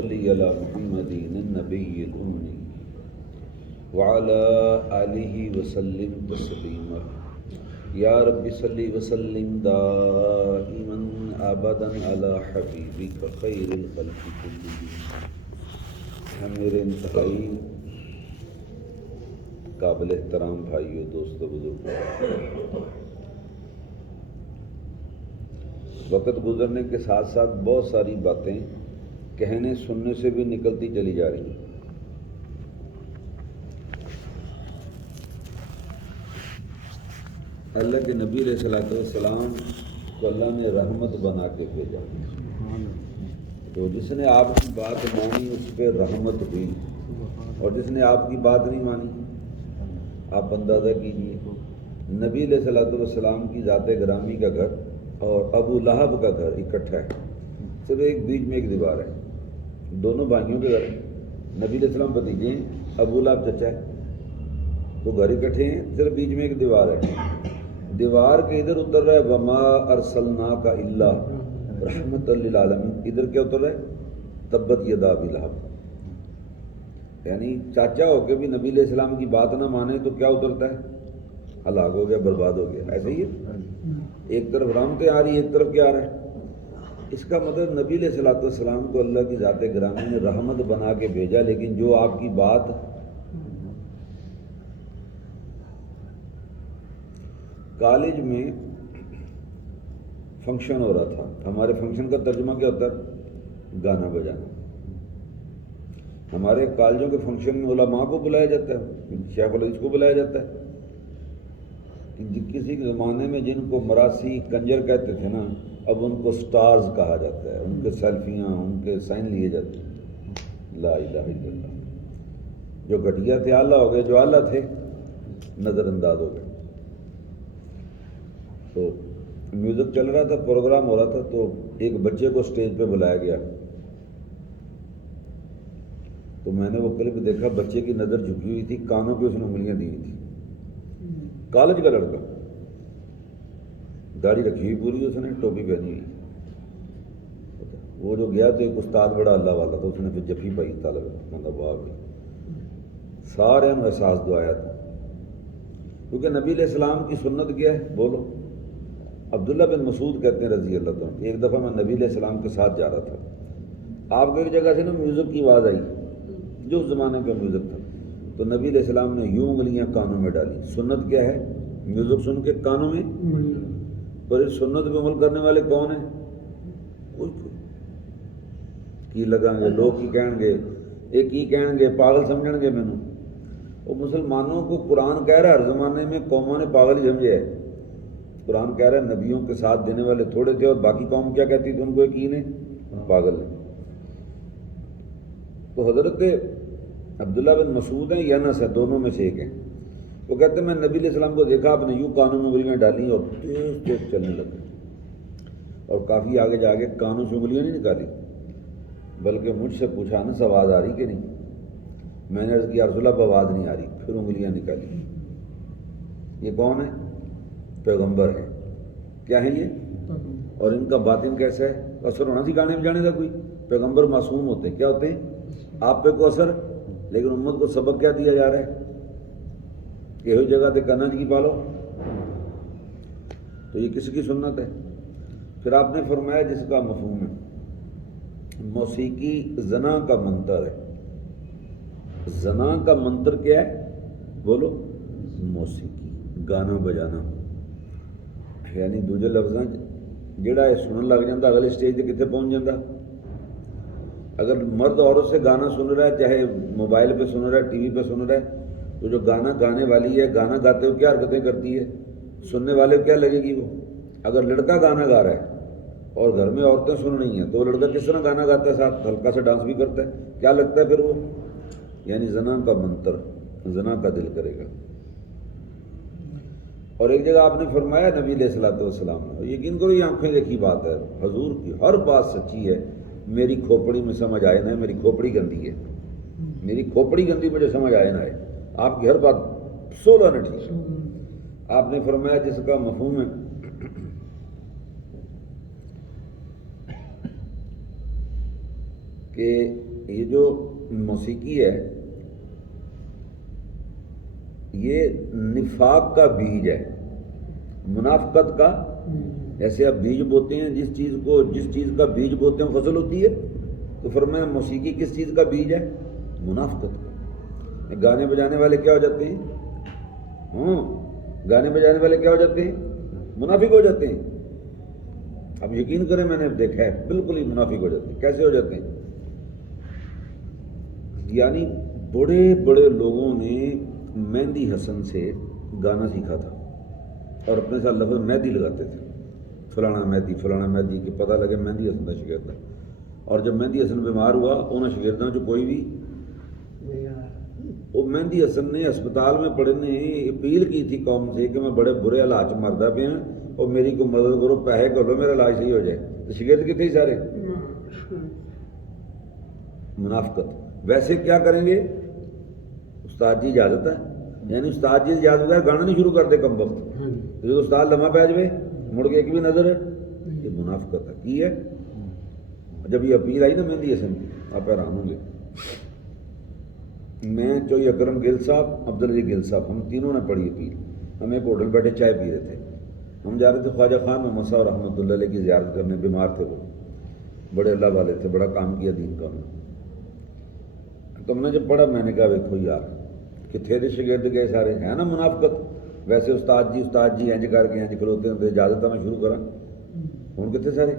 صلی علی محمد النبی الأمی وعلی آلہ وسلم تسلیما یا رب صلی وسلم دائما ابدا علی حبیبک خیر الخلق کلہم۔ میرے انتہائی قابل احترام بھائیو، دوستو، بزرگوں، وقت گزرنے کے ساتھ ساتھ بہت ساری باتیں کہنے سننے سے بھی نکلتی چلی جا رہی ہیں۔ اللہ کے نبی علیہ السلام کو اللہ نے رحمت بنا کے بھیجا، تو جس نے آپ کی بات مانی اس پہ رحمت ہوئی، اور جس نے آپ کی بات نہیں مانی، آپ اندازہ کیجئے نبی علیہ السلام کی ذات گرامی کا گھر اور ابو لہب کا گھر اکٹھا ہے، صرف ایک بیچ میں ایک دیوار ہے، دونوں بھائیوں کے گھر ہیں، نبی علیہ السلام بھتیجے ہیں، ابو لہب چچا ہے، تو گھر اکٹھے ہیں، صرف بیچ میں ایک دیوار ہے۔ دیوار کے ادھر اتر رہا ہے وما ارسلناک الا رحمت للعالمین، ادھر کیا اتر رہا ہے تبت یدا ابی لہب، یعنی چاچا ہو کے بھی نبی علیہ السلام کی بات نہ مانے تو کیا اترتا ہے، ہلاک ہو گیا، برباد ہو گیا۔ ایسے ہی ہے، ایک طرف رحمتیں آ رہی ہے، ایک طرف کیا آ رہا ہے۔ اس کا مطلب نبی علیہ السلام کو اللہ کی ذات گرامی نے رحمت بنا کے بھیجا، لیکن جو آپ کی بات، کالج میں فنکشن ہو رہا تھا، ہمارے فنکشن کا ترجمہ کیا ہوتا ہے، گانا بجانا۔ ہمارے کالجوں کے فنکشن میں علماء کو بلایا جاتا ہے، شیخ الحدیث کو بلایا جاتا ہے۔ کسی زمانے میں جن کو مراسی کنجر کہتے تھے نا، اب ان کو سٹارز کہا جاتا ہے، ان کے سیلفیاں، ان کے سائن لیے جاتے ہیں۔ لا الہ الا اللہ۔ جو گھٹیا تھے اعلیٰ ہو گئے، جو اعلیٰ تھے نظر انداز ہو گئے۔ تو میوزک چل رہا تھا، پروگرام ہو رہا تھا، تو ایک بچے کو سٹیج پہ بلایا گیا، تو میں نے وہ کلپ دیکھا، بچے کی نظر جھکی ہوئی تھی، کانوں پہ اس نے انگلیاں دی ہوئی تھی، کالج کا لڑکا، داڑھی رکھی ہوئی پوری، اس نے ٹوپی پہنی ہوئی۔ وہ جو گیا تو ایک استاد بڑا اللہ والا تھا، اس نے پھر جفی پائی طالب مطلب واہ بھی، سارے نے احساس دعایا تھا، کیونکہ نبی علیہ السلام کی سنت کیا ہے، بولو۔ عبداللہ بن مسعود کہتے ہیں رضی اللہ عنہ، ایک دفعہ میں نبی علیہ السلام کے ساتھ جا رہا تھا، آپ کو ایک جگہ سے نا میوزک کی آواز آئی، جو اس زمانے کا میوزک تھا، تو نبی علیہ السلام نے یوں انگلیاں کانوں میں ڈالی۔ سنت کیا ہے، میوزک سن کے کانوں میں، پر اس سنت پہ عمل کرنے والے کون ہیں، کوئی کی لگائیں گے لوگ، کی کہیں گے، ایک کی کہیں گے پاگل سمجھیں گے مینوں۔ وہ مسلمانوں کو قرآن کہہ رہا ہے، ہر زمانے میں قوموں نے پاگل ہی سمجھے ہے۔ قرآن کہہ رہا ہے نبیوں کے ساتھ دینے والے تھوڑے تھے، اور باقی قوم کیا کہتی تھی ان کو، یقین ہے پاگل ہے۔ تو حضرت عبداللہ بن مسعود ہیں یا انس ہے، دونوں میں سے ایک ہیں، وہ کہتے ہیں میں نبی علیہ السلام کو دیکھا، آپ نے یوں کانوں میں انگلیاں ڈالی اور تیز تیز چلنے لگے، اور کافی آگے جا کے کانوں سے انگلیاں نہیں نکالی، بلکہ مجھ سے پوچھا انس آواز آ رہی کہ نہیں، میں نے عرض کیا رسول اللہ آواز نہیں آ رہی، پھر انگلیاں نکالی۔ یہ کون ہے، پیغمبر ہے۔ کیا ہے یہ، اور ان کا باطن کیسا ہے، اثر ہونا سی گانے بجانے کا، کوئی پیغمبر معصوم ہوتے ہیں، کیا ہوتے ہیں، آپ پہ کو اثر، لیکن امت کو سبق کیا دیا جا رہا ہے، یہی جگہ تے کنج کی پالو۔ تو یہ کس کی سنت ہے؟ پھر آپ نے فرمایا جس کا مفہوم ہے، موسیقی زنا کا منتر ہے۔ زنا کا منتر کیا ہے، بولو، موسیقی، گانا بجانا، یعنی دوجے لفظاں جڑا ہے سنن لگ جاندہ، اگلے سٹیج تے کتنے پہنچ جاندہ۔ اگر مرد عورت سے گانا سن رہا ہے، چاہے موبائل پہ سن رہا ہے، ٹی وی پہ سن رہا ہے، تو جو گانا گانے والی ہے، گانا گاتے ہوئے کیا حرکتیں کرتی ہے، سننے والے کیا لگے گی وہ۔ اگر لڑکا گانا گا رہا ہے اور گھر میں عورتیں سن رہی ہیں، تو وہ لڑکا کس طرح گانا گاتا ہے، ساتھ ہلکا سا ڈانس بھی کرتا ہے، کیا لگتا ہے پھر وہ، یعنی زنا کا منتر، زنا کا دل کرے گا۔ اور ایک جگہ آپ نے فرمایا نبی علیہ السلام نے، یقین کرو یہ آنکھیں دیکھی بات ہے، حضور کی ہر بات سچی ہے، میری کھوپڑی میں سمجھ آئے نہ، میری کھوپڑی گندی ہے، میری کھوپڑی گندی مجھے سمجھ آئے نہ ہے، آپ کی ہر بات 16 نے ٹھیک ہے۔ آپ نے فرمایا جس کا مفہوم ہے کہ کہ یہ جو موسیقی ہے یہ نفاق کا بیج ہے، منافقت کا. ایسے آپ بیج بوتے ہیں، جس چیز کا بیج بوتے ہیں فصل ہوتی ہے. تو فرمایا موسیقی کس چیز کا بیج ہے؟ منافقت کا. گانے بجانے والے کیا ہو جاتے ہیں؟ گانے بجانے والے کیا ہو جاتے ہیں؟ منافق ہو جاتے ہیں. اب یقین کریں میں نے دیکھا ہے بالکل ہی منافق ہو جاتے ہیں. کیسے ہو جاتے ہیں؟ یعنی بڑے بڑے لوگوں نے مہندی حسن سے گانا سیکھا تھا اور اپنے ساتھ لفظ مہدی لگاتے تھے، فلانا مہدی کہ پتہ لگے مہندی حسن کا شاگرد ہے. اور جب مہندی حسن بیمار ہوا انہیں شاگرداں جو کوئی بھی وہ مہندی حسن نے ہسپتال میں پڑے نے اپیل کی تھی قوم سے کہ میں بڑے برے حالات مردہ پہ ہیں اور میری کو مدد کرو، پیسے کرو میرا علاج صحیح ہو جائے. تو شاگرد کتنے ہی سارے منافقت. ویسے کیا کریں گے؟ استاد جی اجازت ہے، یعنی استاد جی اجازت ہے گانا نہیں شروع کر دے کم وقت. جو استاد لمحہ پہ جائے مڑ کے ایک بھی نظر ہے، یہ منافقت ہے. کی ہے جب یہ اپیل آئی نا مہندی حسن کی، آپ حیران ہوں گے. میں چوئی اکرم گل صاحب، عبدالعزیز گل صاحب، ہم تینوں نے پڑھی اپیل. ہم ایک ہوٹل بیٹھے چائے پی رہے تھے. ہم جا رہے تھے خواجہ خان محمد صاحب رحمۃ اللہ علیہ کی زیارت کرنے. بیمار تھے وہ، بڑے اللہ والے تھے، بڑا کام کیا دین کا انہوں نے. تو ہم نے جب پڑھا میں نے کہا دیکھو یار کتنے دے شاگرد گئے سارے ہیں نا منافقت. ویسے استاد جی انج کر کے انج کھلوتے ہوتے اجازت ہے میں شروع کراں. ہوں کتنے سارے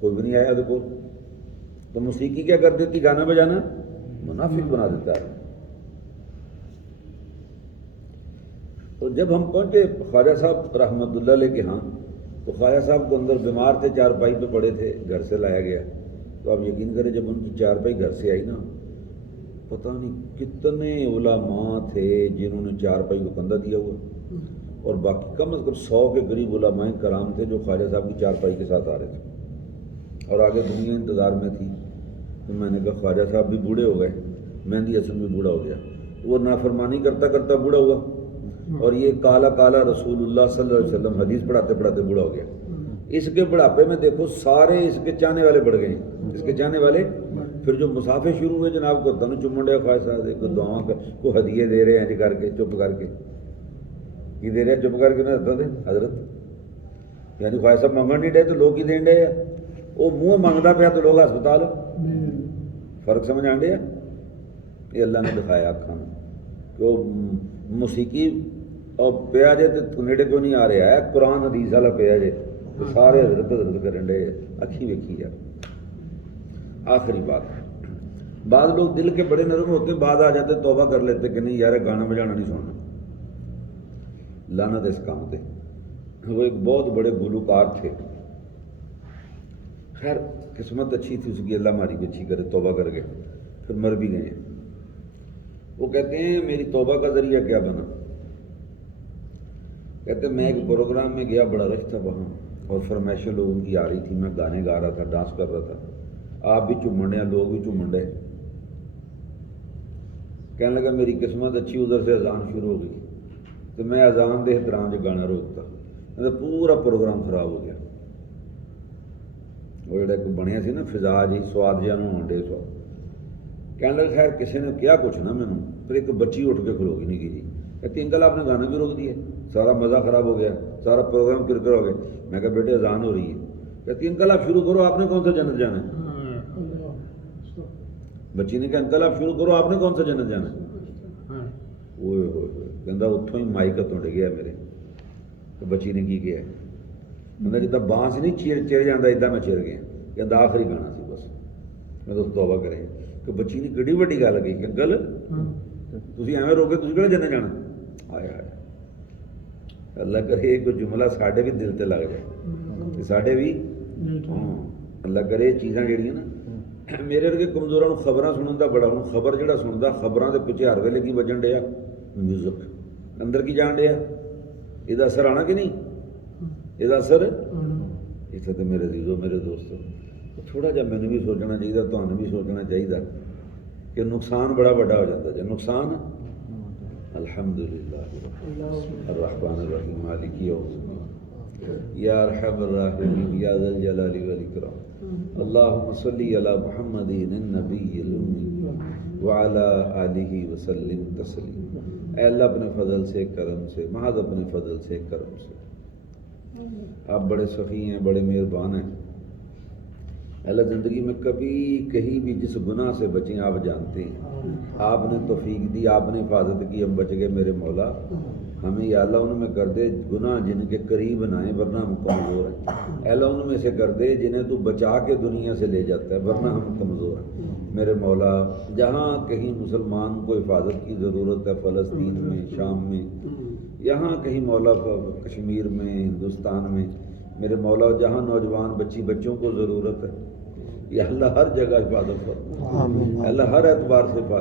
کوئی بھی نہیں آیا دیکھو. تو موسیقی کیا کر دیتی؟ گانا بجانا منافق بنا دیتا ہے. تو جب ہم پہنچے خواجہ صاحب رحمۃ اللہ علیہ کے ہاں تو خواجہ صاحب کو اندر بیمار تھے، چارپائی پہ پڑے تھے، گھر سے لایا گیا. تو آپ یقین کریں جب ان کی چارپائی گھر سے آئی نا، پتہ نہیں کتنے علماء تھے جنہوں نے چارپائی کو کندھا دیا ہوا، اور باقی کم از کم 100 کے قریب علماء کرام تھے جو خواجہ صاحب کی چارپائی کے ساتھ آ رہے تھے اور آگے دنیا انتظار میں تھی. تو میں نے کہا خواجہ صاحب بھی بوڑھے ہو گئے، مہندی حسن بھی بوڑھا ہو گیا، وہ نافرمانی کرتا کرتا بوڑھا ہوا، اور یہ کالا کالا رسول اللہ صلی اللہ علیہ وسلم حدیث پڑھاتے پڑھاتے بوڑھا ہو گیا. اس کے بڑھاپے میں دیکھو سارے اس کے چاہنے والے بڑھ گئے ہیں، اس کے چاہنے والے. پھر جو مسافر شروع ہوئے جناب کو تنو چمن ڈیا خواجہ صاحب کو دعاؤں کا کو ہدیے دے رہے ہیں کر کے چپ کر کے. کی دے رہے ہیں چپ کر کے نہ حضرت، یعنی خواجہ صاحب منگن نہیں ڈے تو لوگ کی دین ڈے. وہ منہ منگتا پیا تو لوگ ہسپتال. فرق سمجھ آن ڈیا؟ یہ اللہ نے دکھایا اکھاں کہ وہ موسیقی اور پیا جے تو نیڑے کو نہیں آ رہا ہے، قرآن حدیث والا پیا جے تو سارے حضرت کرن ڈے اکھی ویکھی جا. آخری بات، بعض لوگ دل کے بڑے نرم ہوتے ہیں، بعد آ جاتے توبہ کر لیتے کہ نہیں یار گانا بجانا نہیں سننا. لعنت اس کام پہ. وہ ایک بہت بڑے گلوکار تھے، خیر قسمت اچھی تھی اس کی، اللہ ہماری بھی اچھی کرے، توبہ کر گئے پھر مر بھی گئے. وہ کہتے ہیں میری توبہ کا ذریعہ کیا بنا؟ کہتے ہیں میں ایک پروگرام میں گیا، بڑا رش تھا وہاں اور فرمائشیں لوگوں کی آ رہی تھی، میں گانے گا رہا تھا، ڈانس کر رہا تھا، آپ بھی چومن ڈے لوگ بھی چومن ڈے. کہنے لگا میری قسمت اچھی، ادھر سے اذان شروع ہو گئی تو میں اذان دے احترام سے گانا روکتا، پورا پروگرام خراب ہو گیا. وہ جڑا بنیا سی نا فضا جی سواد جہاں ہونڈے سو. کہنے لگا خیر کسی نے کیا کچھ نا مینوں. پھر ایک بچی اٹھ کے کھلو گی نہیں کی جی، کہتی انکل آپ نے گانا بھی روک دیا، سارا مزہ خراب ہو گیا، سارا پروگرام کرکر ہو گیا. میں کہا بیٹے اذان ہو رہی ہے. کہتی انکل آپ شروع کرو، آپ نے کون سا جنت جانا ہے؟ بچی نے کہا انکل آپ شروع کرو، آپ نے کون سا جنت جانا ہے؟ اوئے ہوئے کہندا اتوں ہی مائک ہتھوں ڈ گیا میرے. تو بچی نے کی کیا؟ کہندا جداں بانس نہیں چر جاتا ادا میں چر گیا. کہندا آخری گانا سی بس، میں تو توبہ کریں. کہ بچی نے کیڑی وڈی گل کہی کہ انکل تسی ایویں روکے تسی کہڑا جنت جانا؟ آیا آیا اللہ کرے کوئی جملہ ساڈے بھی دل تے لگ جائے، ساڈے بھی. اللہ کرے یہ چیزاں جہڑیاں نا میرے ورگے کمزوراں نوں خبراں سنن دا بڑا، ہوں خبر جہاں سنتا خبراں دے پیچھے ہر ویلے کی بجن ڈیا؟ میوزک اندر کی جان ڈیا؟ یہ اثر آنا کہ نہیں؟ یہ اثر اتنے تو میرے عزیزو میرے دوستو تھوڑا جہا مینوں بھی سوچنا چاہیے، تمہیں بھی سوچنا چاہیے کہ نقصان بڑا بڑا ہو جاتا ہے. نقصان الحمدللہ الرحمن الرحیم مالک یوم الدین. یا ارحم الراحمین یا ذا الجلال والاکرام۔ اللہم صلی علی محمد النبی الامی وعلی آلہ وسلم تسلیم۔ اے اللہ اپنے فضل سے، کرم سے، محض اپنے فضل سے، کرم سے آپ بڑے سخی ہیں، بڑے مہربان ہیں۔ اللہ زندگی میں کبھی کہیں بھی جس گناہ سے بچیں آپ جانتے ہیں، آپ نے توفیق دی، آپ نے حفاظت کی، ہم بچ گئے۔ میرے مولا ہمیں یا اللہ ان میں کر دے گناہ جن کے قریب نہ آئیں ورنہ ہم کمزور ہیں۔ اے اللہ ان میں سے کر دے جنہیں تو بچا کے دنیا سے لے جاتا ہے ورنہ ہم کمزور ہیں۔ میرے مولا جہاں کہیں مسلمان کو حفاظت کی ضرورت ہے، فلسطین میں، شام میں، یہاں کہیں مولا کشمیر میں، ہندوستان میں، میرے مولا جہاں نوجوان بچوں کو ضرورت ہے، یا اللہ ہر جگہ حفاظت فرما، اللہ ہر اعتبار سے حفاظت